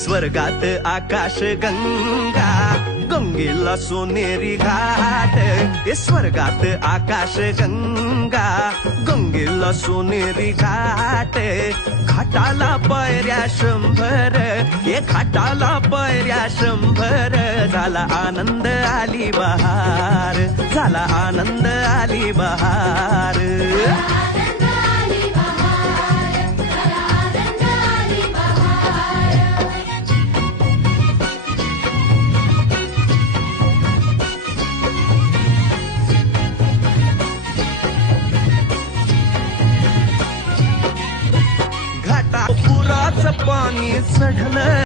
स्वर्गात आकाश गंगा, गंगेला सोनेरी घाट. स्वर्गात आकाश गंगा, गंगेला सोनेरी घाट. घाटाला पायऱ्या 100, घाटाला पायऱ्या 100. झाला आनंद आली बहार, झाला आनंद आली बहार.